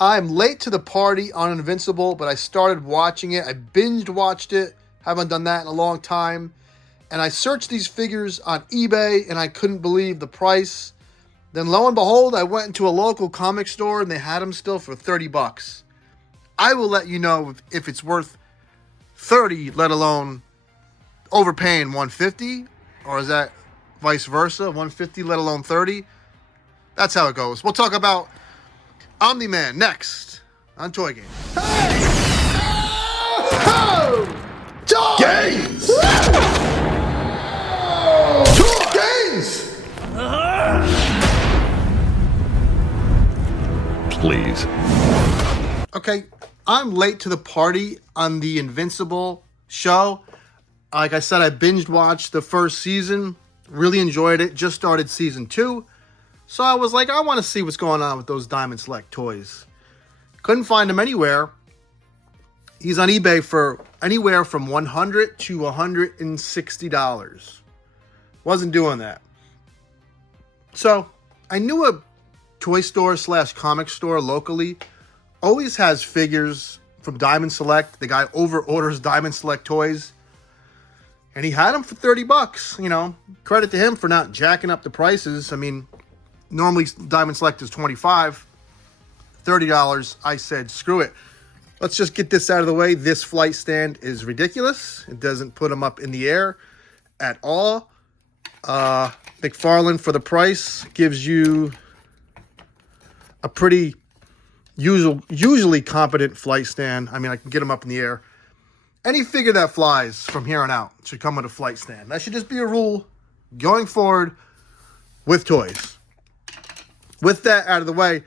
I'm late to the party on Invincible, but I started watching it. I binged watched it. Haven't done that in a long time. And I searched these figures on eBay, and I couldn't believe the price. Then lo and behold, I went into a local comic store, and they had them still for $30. I will let you know if it's worth 30, let alone overpaying 150, or is that vice versa, 150, let alone 30. That's how it goes. We'll talk about Omni Man next on Toy Game. Hey! Oh! Toy Games! Toy Games! Please. Okay, I'm late to the party on the Invincible show. Like I said, I binged watched the first season. Really enjoyed it. Just started season 2. So I was like, I want to see what's going on with those Diamond Select toys. Couldn't find him anywhere. He's on eBay for anywhere from $100 to $160. Wasn't doing that. So I knew a toy store / comic store locally always has figures from Diamond Select. The guy over orders Diamond Select toys. And he had them for $30. You know, credit to him for not jacking up the prices. I mean, normally Diamond Select is $25. $30. I said, screw it. Let's just get this out of the way. This flight stand is ridiculous. It doesn't put them up in the air at all. McFarlane, for the price, gives you a pretty usually competent flight stand. I mean, I can get them up in the air. Any figure that flies from here on out should come with a flight stand. That should just be a rule going forward with toys. With that out of the way,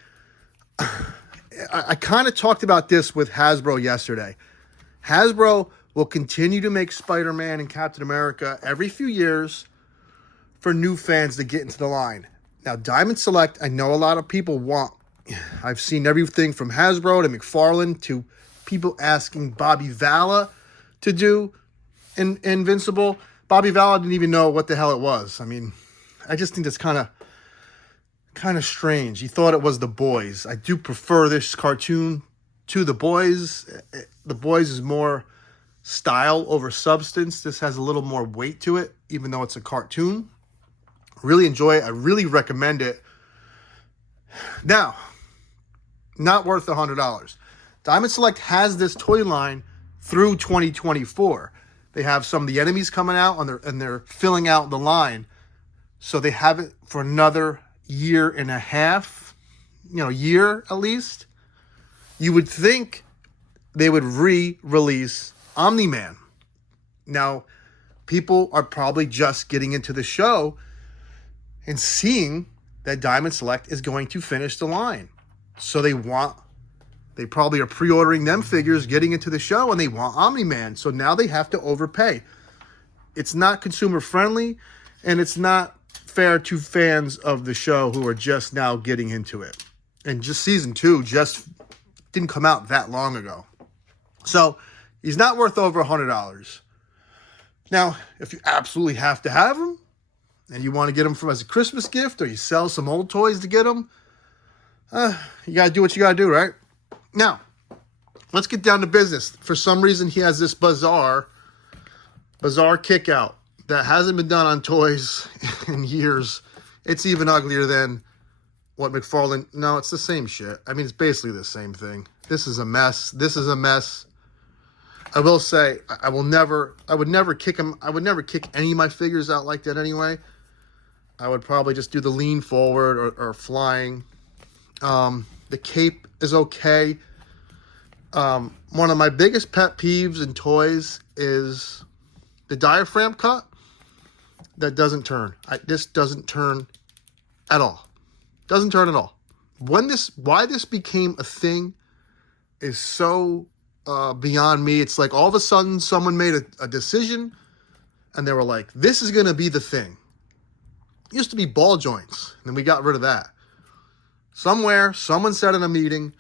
I kind of talked about this with Hasbro yesterday. Hasbro will continue to make Spider-Man and Captain America every few years for new fans to get into the line. Now, Diamond Select, I know a lot of people want. I've seen everything from Hasbro to McFarlane to people asking Bobby Valla to do Invincible. Bobby Valla didn't even know what the hell it was. I mean, I just think that's kind of strange. He thought it was The Boys. I do prefer this cartoon to The Boys. The Boys is more style over substance. This has a little more weight to it, even though it's a cartoon. Really enjoy it. I really recommend it. Now, not worth $100. Diamond Select has this toy line through 2024. They have some of the enemies coming out and they're filling out the line. So they have it for another year and a half, year at least. You would think they would re-release Omni Man. Now, people are probably just getting into the show and seeing that Diamond Select is going to finish the line. So they probably are pre-ordering them figures, getting into the show, and they want Omni Man. So now they have to overpay. It's not consumer friendly, and it's not fair to fans of the show who are just now getting into it. And just season 2 just didn't come out that long ago. So he's not worth over $100. Now, if you absolutely have to have him, and you want to get him as a Christmas gift, or you sell some old toys to get him, you got to do what you got to do, right? Now, let's get down to business. For some reason, he has this bizarre kick out that hasn't been done on toys in years. It's even uglier than what McFarlane... No, it's the same shit. I mean, it's basically the same thing. This is a mess. I will say, I would never kick him. I would never kick any of my figures out like that anyway. I would probably just do the lean forward or flying. The cape is okay. One of my biggest pet peeves in toys is the diaphragm cut that doesn't turn. This doesn't turn at all. Doesn't turn at all. Why this became a thing is so beyond me. It's like all of a sudden someone made a decision and they were like, this is going to be the thing. It used to be ball joints, and then we got rid of that. Somewhere, someone said in a meeting,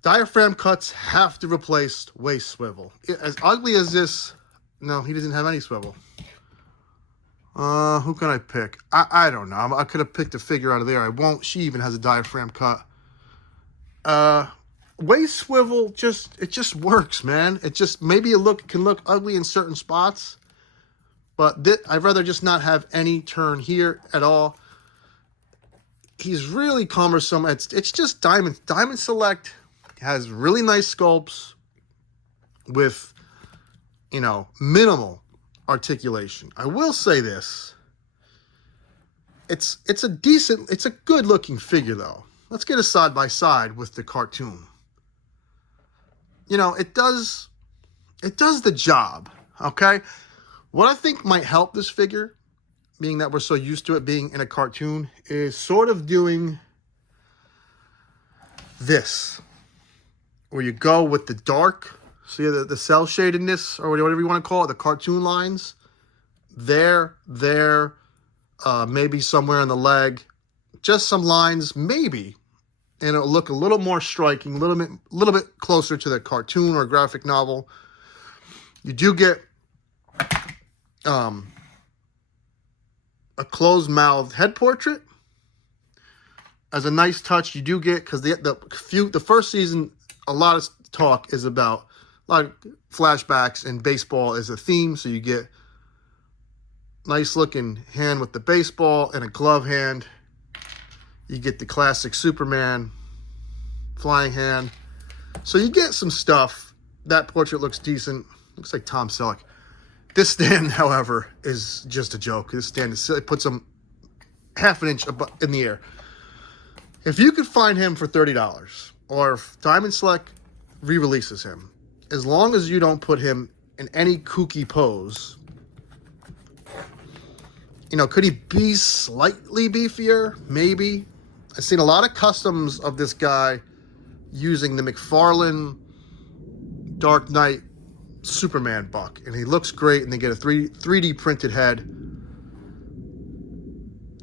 diaphragm cuts have to replace waist swivel. As ugly as this, no, he doesn't have any swivel. Who can I pick? I don't know. I could have picked a figure out of there. I won't. She even has a diaphragm cut. Waist swivel, it just works, man. It just, maybe can look ugly in certain spots, but I'd rather just not have any turn here at all. He's really cumbersome. It's just Diamond Select has really nice sculpts with, minimal articulation. I will say this. It's a good looking figure though. Let's get a side by side with the cartoon. It does the job, okay? What I think might help this figure, being that we're so used to it being in a cartoon, is sort of doing this, where you go with the dark, see the cell shadedness, or whatever you want to call it, the cartoon lines, there, maybe somewhere in the leg, just some lines, maybe, and it'll look a little more striking, a little bit closer to the cartoon or graphic novel. You do get a closed-mouthed head portrait as a nice touch. You do get, because the first season, a lot of talk is about, a lot of flashbacks, and baseball is a theme, so you get nice looking hand with the baseball and a glove hand. You get the classic Superman flying hand. So you get some stuff. That portrait looks decent. Looks like Tom Selleck. This stand, however, is just a joke. This stand it puts him half an inch in the air. If you could find him for $30, or if Diamond Select re-releases him, as long as you don't put him in any kooky pose, could he be slightly beefier? Maybe. I've seen a lot of customs of this guy using the McFarlane Dark Knight Superman buck, and he looks great, and they get a 3D printed head.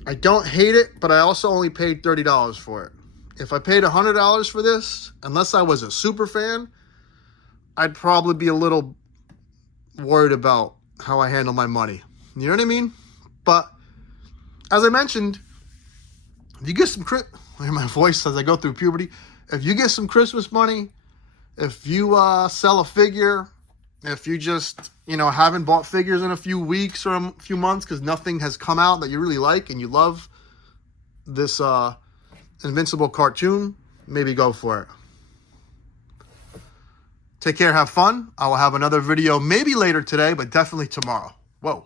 I don't hate it, but I also only paid $30 for it. If I paid $100 for this, unless I was a super fan, I'd probably be a little worried about how I handle my money. You know what I mean? But as I mentioned, if you get some my voice as I go through puberty, if you get some Christmas money, if you sell a figure, if you just haven't bought figures in a few weeks or a few months because nothing has come out that you really like and you love this Invincible cartoon, maybe go for it. Take care, have fun. I will have another video maybe later today, but definitely tomorrow. Whoa.